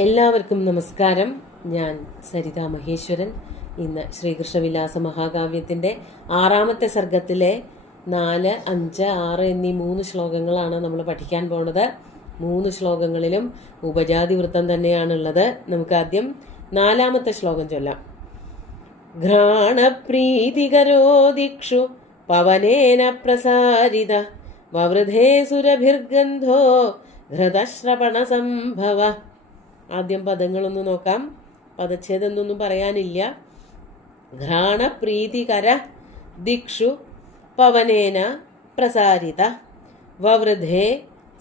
എല്ലാവർക്കും നമസ്കാരം. ഞാൻ സരിത മഹേശ്വരൻ. ഇന്ന് ശ്രീകൃഷ്ണവിലാസ മഹാകാവ്യത്തിൻ്റെ 6ാമത്തെ സർഗത്തിലെ 4, 5, 6 എന്നീ 3 ശ്ലോകങ്ങളാണ് നമ്മൾ പഠിക്കാൻ പോണത്. 3 ശ്ലോകങ്ങളിലും ഉപജാതി വൃത്തം തന്നെയാണുള്ളത്. നമുക്ക് ആദ്യം 4ാമത്തെ ശ്ലോകം ചൊല്ലാം. ഘ്രാണപ്രീതികരോ ദിക്ഷു പവനേന പ്രസാരിത വവൃധേ സുരഭിർഗന്ധോ ഘൃതശ്രവണ സംഭവ. ആദ്യം പദങ്ങളൊന്ന് നോക്കാം. പദച്ഛേദമൊന്നും പറയാനില്ല. ഘ്രാണപ്രീതികര ദിക്ഷു പവനേന പ്രസാരിത വവൃധേ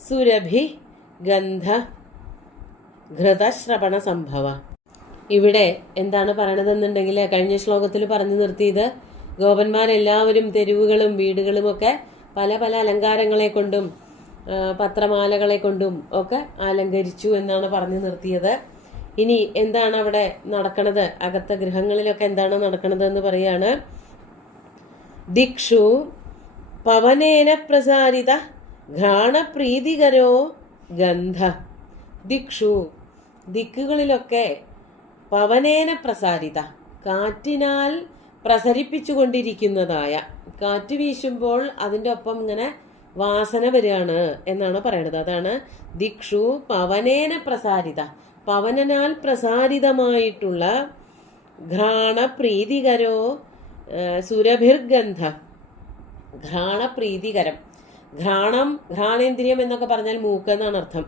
സുരഭി ഗന്ധ ഘൃതശ്രവണ സംഭവ. ഇവിടെ എന്താണ് പറയണതെന്നുണ്ടെങ്കിൽ, കഴിഞ്ഞ ശ്ലോകത്തിൽ പറഞ്ഞു നിർത്തിയത് ഗോപന്മാരെല്ലാവരും തെരുവുകളും വീടുകളുമൊക്കെ പല പല അലങ്കാരങ്ങളെ കൊണ്ടും പത്രമാലകളെ കൊണ്ടും ഒക്കെ അലങ്കരിച്ചു എന്നാണ് പറഞ്ഞു നിർത്തിയത്. ഇനി എന്താണ് അവിടെ നടക്കണത്, അകത്തെ ഗൃഹങ്ങളിലൊക്കെ എന്താണ് നടക്കണത് എന്ന് പറയാണ്. ദിക്ഷു പവനേന പ്രസാരിത ഘ്രാണപ്രീതികരോ ഗന്ധ. ദിക്ഷു ദിക്കുകളിലൊക്കെ പവനേന പ്രസാരിത കാറ്റിനാൽ പ്രസരിപ്പിച്ചുകൊണ്ടിരിക്കുന്നതായ, കാറ്റ് വീശുമ്പോൾ അതിൻ്റെ ഒപ്പം ഇങ്ങനെ വാസന വരികയാണ് എന്നാണ് പറയണത്. അതാണ് ദിക്ഷു പവനേന പ്രസാരിത, പവനനാൽ പ്രസാരിതമായിട്ടുള്ള ഘ്രാണപ്രീതികരോ സുരഭിർഗന്ധ. ഘ്രാണപ്രീതികരം, ഘ്രാണേന്ദ്രിയം എന്നൊക്കെ പറഞ്ഞാൽ മൂക്ക് എന്നാണ് അർത്ഥം.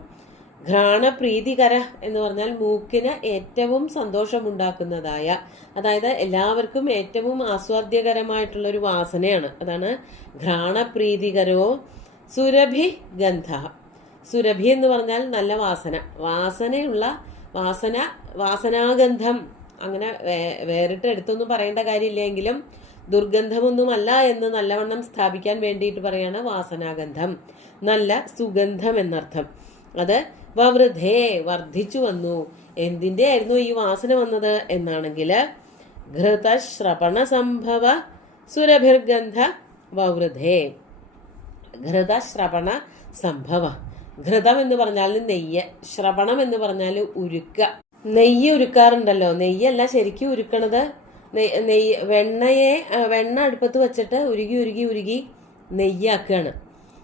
ഘ്രാണപ്രീതികര എന്ന് പറഞ്ഞാൽ മൂക്കിന് ഏറ്റവും സന്തോഷമുണ്ടാക്കുന്നതായ, അതായത് എല്ലാവർക്കും ഏറ്റവും ആസ്വാദ്യകരമായിട്ടുള്ള ഒരു വാസനയാണ്. അതാണ് ഘ്രാണപ്രീതികരോ സുരഭി ഗന്ധ. സുരഭി എന്ന് പറഞ്ഞാൽ നല്ല വാസന, വാസനയുള്ള വാസനാഗന്ധം. അങ്ങനെ വേറിട്ട് എടുത്തൊന്നും പറയേണ്ട കാര്യമില്ലെങ്കിലും ദുർഗന്ധമൊന്നുമല്ല എന്ന് നല്ലവണ്ണം സ്ഥാപിക്കാൻ വേണ്ടിയിട്ട് പറയാണ് വാസനാഗന്ധം, നല്ല സുഗന്ധം എന്നർത്ഥം. അത് വവൃധേ വർദ്ധിച്ചു വന്നു. എന്തിൻ്റെ ആയിരുന്നു ഈ വാസന വന്നത് എന്നാണെങ്കിൽ ഘൃതശ്രവണ സംഭവ സുരഭിർഗന്ധ വവൃധേ. ഘൃതശ്രവണ സംഭവ. ഘൃതം എന്ന് പറഞ്ഞാൽ നെയ്യ്, ശ്രവണം എന്ന് പറഞ്ഞാൽ ഉരുക്ക. നെയ്യ് ഉരുക്കാറുണ്ടല്ലോ, നെയ്യല്ല ശരിക്കും ഉരുക്കണത്. വെണ്ണ അടുപ്പത്ത് വെച്ചിട്ട് ഉരുകി ഉരുകി ഉരുകി നെയ്യാക്കുകയാണ്.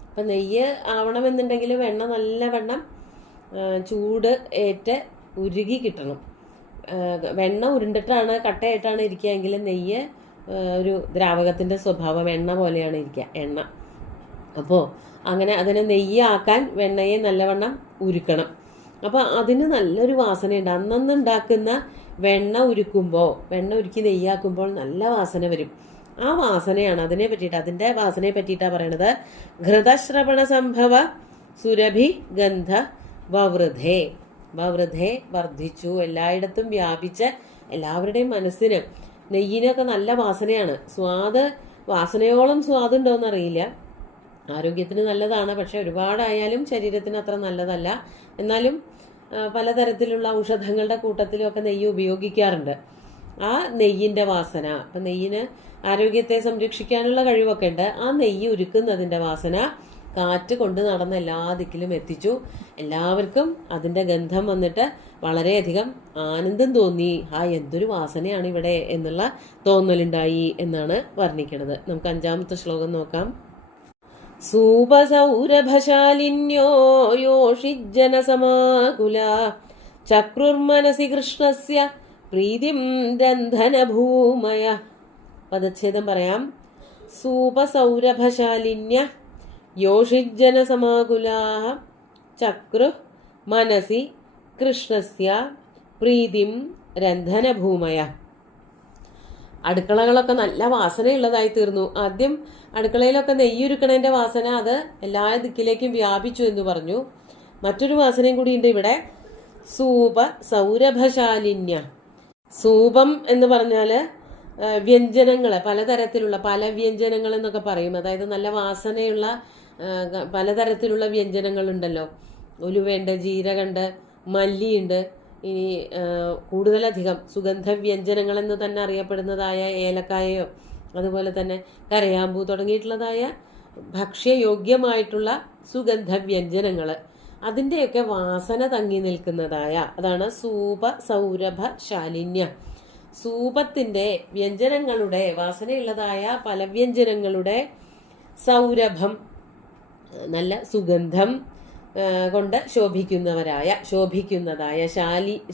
അപ്പം നെയ്യ് ആവണമെന്നുണ്ടെങ്കിൽ വെണ്ണ നല്ലവണ്ണം ചൂട് ഏറ്റ് ഉരുകി കിട്ടണം. വെണ്ണ ഉരുണ്ടിട്ടാണ് കട്ടയായിട്ടാണ് ഇരിക്കുകയെങ്കിൽ നെയ്യ് ഒരു ദ്രാവകത്തിൻ്റെ സ്വഭാവം എണ്ണ പോലെയാണ് ഇരിക്കുക, എണ്ണ. അപ്പോൾ അങ്ങനെ അതിനെ നെയ്യാക്കാൻ വെണ്ണയെ നല്ലവണ്ണം ഉരുക്കണം. അപ്പോൾ അതിന് നല്ലൊരു വാസനയുണ്ട്. അന്നുണ്ടാക്കുന്ന വെണ്ണ ഉരുക്കി നെയ്യാക്കുമ്പോൾ നല്ല വാസന വരും. ആ വാസനയാണ് അതിനെ പറ്റിയിട്ട്, അതിൻ്റെ വാസനയെ പറ്റിയിട്ടാണ് പറയണത്. ഘൃതശ്രവണ സംഭവ സുരഭി ഗന്ധ വവൃധേ. വവൃധേ വർദ്ധിച്ചു, എല്ലായിടത്തും വ്യാപിച്ച് എല്ലാവരുടെയും മനസ്സിന്. നെയ്യിനൊക്കെ നല്ല വാസനയാണ്. വാസനയോളം സ്വാദുണ്ടോയെന്നറിയില്ല. ആരോഗ്യത്തിന് നല്ലതാണ്, പക്ഷെ ഒരുപാടായാലും ശരീരത്തിന് അത്ര നല്ലതല്ല. എന്നാലും പലതരത്തിലുള്ള ഔഷധങ്ങളുടെ കൂട്ടത്തിലൊക്കെ നെയ്യ് ഉപയോഗിക്കാറുണ്ട്. ആ നെയ്യിൻ്റെ വാസന, അപ്പം നെയ്യിന് ആരോഗ്യത്തെ സംരക്ഷിക്കാനുള്ള കഴിവൊക്കെ ഉണ്ട്. ആ നെയ്യ് ഉരുക്കുന്നതിൻ്റെ വാസന കാറ്റ് കൊണ്ട് നടന്ന് എല്ലാ ദിക്കിലും എത്തിച്ചു. എല്ലാവർക്കും അതിൻ്റെ ഗന്ധം വന്നിട്ട് വളരെയധികം ആനന്ദം തോന്നി. എന്തൊരു വാസനയാണ് ഇവിടെ എന്നുള്ള തോന്നലുണ്ടായി എന്നാണ് വർണ്ണിക്കുന്നത്. നമുക്ക് 5ാമത്തെ ശ്ലോകം നോക്കാം. സൂപസൗരഭശാലിന്യോ യോഷിജ്ജനസമാകുല ചക്രുർമനസി കൃഷ്ണസ്യ പ്രീതിം രന്ധനഭൂമയ. പദച്ഛേദം പറയാം. സൂപസൗരഭശാലിന്യ യോഷിജ്ജനസമാകുലാ ചക്രു മനസി കൃഷ്ണസ്യ പ്രീതിം രന്ധനഭൂമയ. അടുക്കളകളൊക്കെ നല്ല വാസനയുള്ളതായി തീർന്നു. ആദ്യം അടുക്കളയിലൊക്കെ നെയ്യുരുക്കണതിൻ്റെ വാസന അത് എല്ലാ ദിക്കിലേക്കും വ്യാപിച്ചു എന്ന് പറഞ്ഞു. മറ്റൊരു വാസനയും കൂടിയുണ്ട് ഇവിടെ. സൂപ സൗരഭശാലിന്യ. സൂപം എന്ന് പറഞ്ഞാൽ വ്യഞ്ജനങ്ങൾ, പലതരത്തിലുള്ള പല വ്യഞ്ജനങ്ങൾ എന്നൊക്കെ പറയും. അതായത് നല്ല വാസനയുള്ള പലതരത്തിലുള്ള വ്യഞ്ജനങ്ങളുണ്ടല്ലോ. ഉലുവയുണ്ട്, ജീരകമുണ്ട്, മല്ലിയുണ്ട്. ഇനി കൂടുതലധികം സുഗന്ധ വ്യഞ്ജനങ്ങളെന്ന് തന്നെ അറിയപ്പെടുന്നതായ ഏലക്കായയോ അതുപോലെ തന്നെ കരയാമ്പൂ തുടങ്ങിയിട്ടുള്ളതായ ഭക്ഷ്യയോഗ്യമായിട്ടുള്ള സുഗന്ധ വ്യഞ്ജനങ്ങൾ അതിൻ്റെയൊക്കെ വാസന തങ്ങി നിൽക്കുന്നതായ, അതാണ് സൂപ സൗരഭ ശാലിന്യ. സൂപത്തിൻ്റെ വ്യഞ്ജനങ്ങളുടെ, വാസനയുള്ളതായ പല വ്യഞ്ജനങ്ങളുടെ സൗരഭം, നല്ല സുഗന്ധം കൊണ്ട് ശോഭിക്കുന്നതായ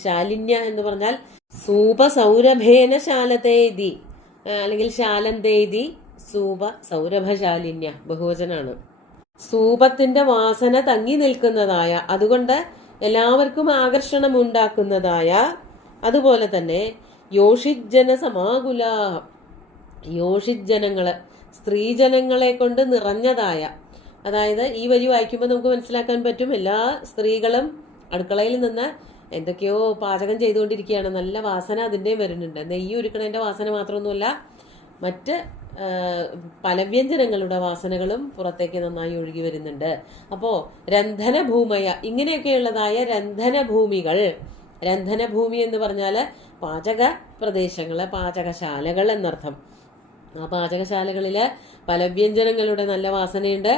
ശാലിന്യ എന്ന് പറഞ്ഞാൽ സൂപ സൗരഭേന ശാലതേതി അല്ലെങ്കിൽ ശാലന്തേതി സൂപ സൗരഭശാലിന്യ ബഹുവചനാണ്. സൂപത്തിന്റെ വാസന തങ്ങി നിൽക്കുന്നതായ, അതുകൊണ്ട് എല്ലാവർക്കും ആകർഷണം ഉണ്ടാക്കുന്നതായ, അതുപോലെ തന്നെ യോഷിജന സമാകുല, യോഷിജനങ്ങള് സ്ത്രീജനങ്ങളെ കൊണ്ട് നിറഞ്ഞതായ, അതായത് ഈ വരി വായിക്കുമ്പോൾ നമുക്ക് മനസ്സിലാക്കാൻ പറ്റും എല്ലാ സ്ത്രീകളും അടുക്കളയിൽ നിന്ന് എന്തൊക്കെയോ പാചകം ചെയ്തുകൊണ്ടിരിക്കുകയാണ്. നല്ല വാസന അതിൻ്റെയും വരുന്നുണ്ട്. നെയ്യ് ഉരുക്കണതിൻ്റെ വാസന മാത്രമൊന്നുമല്ല, മറ്റ് പല വ്യഞ്ജനങ്ങളുടെ വാസനകളും പുറത്തേക്ക് നന്നായി ഒഴുകി വരുന്നുണ്ട്. അപ്പോൾ രന്ധനഭൂമയ, ഇങ്ങനെയൊക്കെയുള്ളതായ രന്ധനഭൂമികൾ, രന്ധനഭൂമി എന്ന് പറഞ്ഞാൽ പാചക പ്രദേശങ്ങള്, പാചകശാലകൾ എന്നർത്ഥം. ആ പാചകശാലകളിൽ പല വ്യഞ്ജനങ്ങളുടെ നല്ല വാസനയുണ്ട്,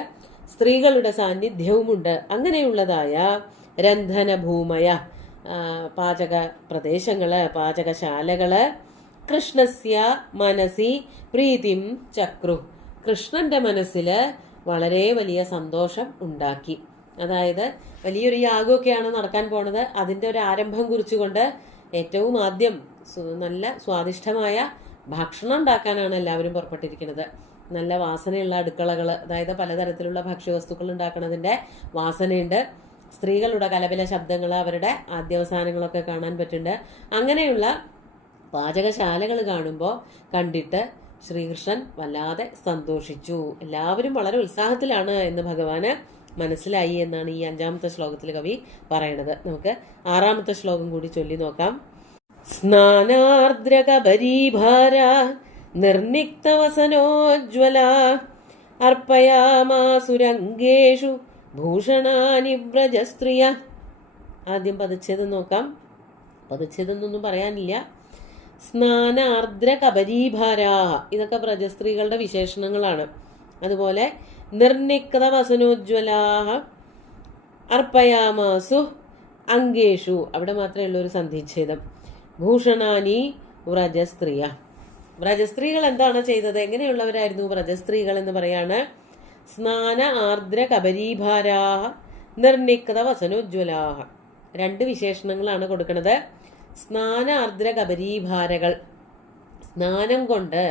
സ്ത്രീകളുടെ സാന്നിധ്യവുമുണ്ട്. അങ്ങനെയുള്ളതായ രന്ധനഭൂമയ പാചക പ്രദേശങ്ങള്, പാചകശാലകള് കൃഷ്ണസ്യ മനസി പ്രീതിം ചക്രു, കൃഷ്ണന്റെ മനസ്സിൽ വളരെ വലിയ സന്തോഷം ഉണ്ടാക്കി. അതായത് വലിയൊരു യാഗമൊക്കെയാണ് നടക്കാൻ പോണത്. അതിൻ്റെ ഒരു ആരംഭം കുറിച്ചുകൊണ്ട് ഏറ്റവും ആദ്യം നല്ല സ്വാദിഷ്ടമായ ഭക്ഷണം ഉണ്ടാക്കാനാണ് എല്ലാവരും പുറപ്പെട്ടിരിക്കുന്നത്. നല്ല വാസനയുള്ള അടുക്കളകൾ, അതായത് പലതരത്തിലുള്ള ഭക്ഷ്യവസ്തുക്കൾ ഉണ്ടാക്കുന്നതിൻ്റെ വാസനയുണ്ട്. സ്ത്രീകളുടെ കലപില ശബ്ദങ്ങൾ, അവരുടെ ആദ്യാവസാനങ്ങളൊക്കെ കാണാൻ പറ്റുന്നുണ്ട്. അങ്ങനെയുള്ള പാചകശാലകൾ കണ്ടിട്ട് ശ്രീകൃഷ്ണൻ വല്ലാതെ സന്തോഷിച്ചു. എല്ലാവരും വളരെ ഉത്സാഹത്തിലാണ് എന്ന് ഭഗവാന് മനസ്സിലായി എന്നാണ് ഈ 5ാമത്തെ ശ്ലോകത്തിൽ കവി പറയണത്. നമുക്ക് 6ാമത്തെ ശ്ലോകം കൂടി ചൊല്ലി നോക്കാം. സ്നാനാർദ്രകബരീഭാര നിർനിക്തവസനോജ്വല അർപ്പയാമാസുരംഗേഷു ഭൂഷണാനി വ്രജസ്ത്രീയ. ആദ്യം പദച്ഛേദം നോക്കാം. പദച്ഛേദം പറയാനില്ല. സ്നാനാർദ്ര കബരീഭാരാഹ, ഇതൊക്കെ വ്രജസ്ത്രീകളുടെ വിശേഷണങ്ങളാണ്. അതുപോലെ നിർനിക്ത വസനോജ്വലാഹ അർപ്പയാമാസു അംഗേഷു, അവിടെ മാത്രമേ ഉള്ളൂ ഒരു സന്ധിച്ഛേദം. ഭൂഷണാനി വ്രജസ്ത്രീയ, വ്രജസ്ത്രീകൾ എന്താണ് ചെയ്തത്, എങ്ങനെയുള്ളവരായിരുന്നു വ്രജസ്ത്രീകൾ എന്ന് പറയാണ്. സ്നാന ആർദ്ര കബരീഭാരാഹ നിർനിക്ത വസനോജ്വലാഹ, 2 വിശേഷണങ്ങളാണ് കൊടുക്കുന്നത്. സ്നാന ആർദ്ര കബരീഭാരകൾ, സ്നാനം കൊണ്ട്,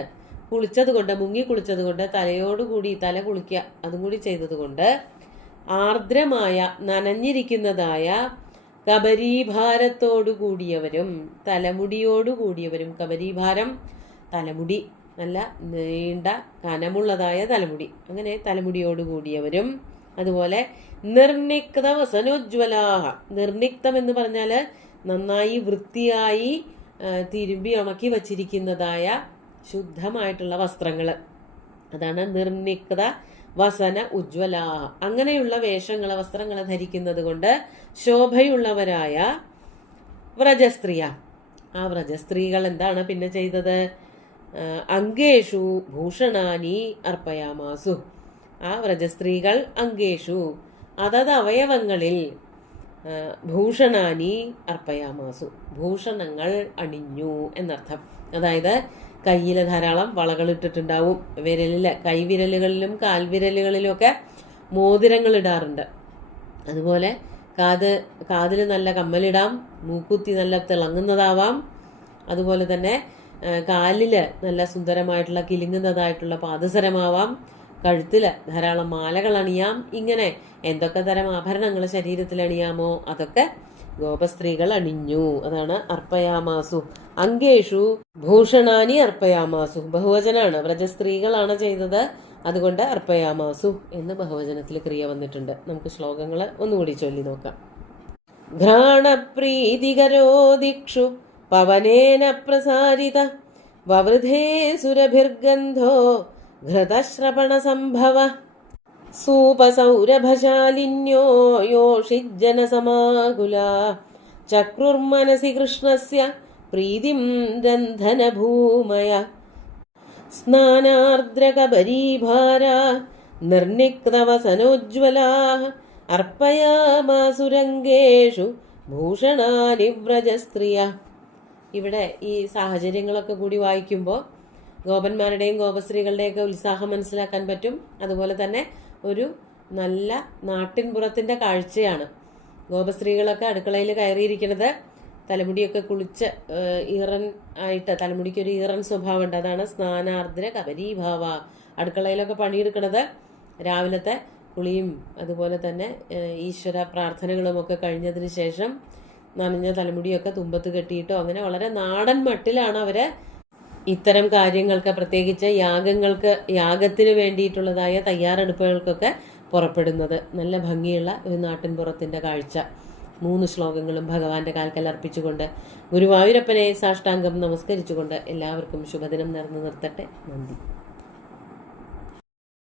കുളിച്ചത് കൊണ്ട്, മുങ്ങി കുളിച്ചത് കൊണ്ട്, തലയോടുകൂടി തല കുളിക്കുക അതും കൂടി ചെയ്തത് കൊണ്ട് ആർദ്രമായ നനഞ്ഞിരിക്കുന്നതായ കബരീഭാരത്തോടു കൂടിയവരും തലമുടിയോടുകൂടിയവരും. കബരീഭാരം തലമുടി, നല്ല നീണ്ട കനമുള്ളതായ തലമുടി, അങ്ങനെ തലമുടിയോടുകൂടിയവരും. അതുപോലെ നിർനിക്ത വസനോജ്വലാഹ, നിർനിക്തം എന്ന് പറഞ്ഞാൽ നന്നായി വൃത്തിയായി തിരുമ്പി ഉണക്കി വച്ചിരിക്കുന്നതായ ശുദ്ധമായിട്ടുള്ള വസ്ത്രങ്ങൾ, അതാണ് നിർനിക്ത വസന ഉജ്വലാഹ. അങ്ങനെയുള്ള വേഷങ്ങൾ, വസ്ത്രങ്ങൾ ധരിക്കുന്നത് കൊണ്ട് ശോഭയുള്ളവരായ വ്രജസ്ത്രീയ. ആ വ്രജസ്ത്രീകൾ എന്താണ് പിന്നെ ചെയ്തത്? അംഗേഷു ഭൂഷണാനി അർപ്പയാമാസു. ആ വ്രജസ്ത്രീകൾ അംഗേഷു, അതത് അവയവങ്ങളിൽ ഭൂഷണാനി അർപ്പയാമാസു, ഭൂഷണങ്ങൾ അണിഞ്ഞു എന്നർത്ഥം. അതായത് കയ്യിൽ ധാരാളം വളകൾ ഇട്ടിട്ടുണ്ടാവും. വിരലില്, കൈവിരലുകളിലും കാൽവിരലുകളിലും ഒക്കെ മോതിരങ്ങൾ ഇടാറുണ്ട്. അതുപോലെ കാതിൽ നല്ല കമ്മലിടാം, മൂക്കുത്തി നല്ല തിളങ്ങുന്നതാവാം. അതുപോലെ തന്നെ കാലില് നല്ല സുന്ദരമായിട്ടുള്ള കിലുങ്ങുന്നതായിട്ടുള്ള പാദസരമാവാം. കഴുത്തിൽ ധാരാളം മാലകൾ അണിയാം. ഇങ്ങനെ എന്തൊക്കെ തരം ആഭരണങ്ങൾ ശരീരത്തിൽ അണിയാമോ അതൊക്കെ ഗോപസ്ത്രീകൾ അണിഞ്ഞു. അതാണ് അർപ്പയാമാസു. അംഗേഷു ഭൂഷണാനി അർപ്പയാമാസു. ബഹുവചനാണ്, വ്രജസ്ത്രീകളാണ് ചെയ്തത്. അതുകൊണ്ട് അർപ്പയാമാസു എന്ന് ബഹുവചനത്തിൽ ക്രിയ വന്നിട്ടുണ്ട്. നമുക്ക് ശ്ലോകങ്ങൾ ഒന്നുകൂടി ചൊല്ലി നോക്കാം. ഘ്രാണപ്രീതികരോ ദിക്ഷു പവനേന പ്രസാരിത വവൃധേ സുരഭിർഗന്ധോ ഘൃതശ്രവണ സംഭവ സൂപസൗരഭശാലിന്യോ യോഷിജ്ജന സമാകുല ചക്രുർമനസി കൃഷ്ണസ്യ പ്രീതിം രന്ധനഭൂമയ സ്നാനാർദ്രകബരീഭാര നിർനിക്തവസനോജ്വലാ അർപ്പയാമാസുരംഗേഷു ഭൂഷണാനി വ്രജസ്ത്രീയ. ഇവിടെ ഈ സാഹചര്യങ്ങളൊക്കെ കൂടി വായിക്കുമ്പോൾ ഗോപന്മാരുടെയും ഗോപസ്ത്രീകളുടെയൊക്കെ ഉത്സാഹം മനസ്സിലാക്കാൻ പറ്റും. അതുപോലെ തന്നെ ഒരു നല്ല നാട്ടിൻപുറത്തിൻ്റെ കാഴ്ചയാണ്. ഗോപസ്ത്രീകളൊക്കെ അടുക്കളയിൽ കയറിയിരിക്കുന്നത് തലമുടിയൊക്കെ കുളിച്ച് ഈറൻ ആയിട്ട്, തലമുടിക്കൊരു ഈറൻ സ്വഭാവമുണ്ട്, അതാണ് സ്നാനാർദ്ര കബരീഭാവ. അടുക്കളയിലൊക്കെ പണിയെടുക്കുന്നത് രാവിലത്തെ കുളിയും അതുപോലെ തന്നെ ഈശ്വര പ്രാർത്ഥനകളുമൊക്കെ കഴിഞ്ഞതിന് ശേഷം നനഞ്ഞ തലമുടിയൊക്കെ തുമ്പത്ത് കെട്ടിയിട്ടോ അങ്ങനെ വളരെ നാടൻ മട്ടിലാണ് അവർ ഇത്തരം കാര്യങ്ങൾക്ക്, പ്രത്യേകിച്ച് യാഗത്തിന് വേണ്ടിയിട്ടുള്ളതായ തയ്യാറെടുപ്പുകൾക്കൊക്കെ പുറപ്പെടുന്നത്. നല്ല ഭംഗിയുള്ള ഒരു നാട്ടിൻപുറത്തിൻ്റെ കാഴ്ച. 3 ശ്ലോകങ്ങളും ഭഗവാന്റെ കാൽക്കൽ അർപ്പിച്ചുകൊണ്ട് ഗുരുവായൂരപ്പനെ സാഷ്ടാംഗം നമസ്കരിച്ചുകൊണ്ട് എല്ലാവർക്കും ശുഭദിനം നേർന്നു നിർത്തട്ടെ. നന്ദി.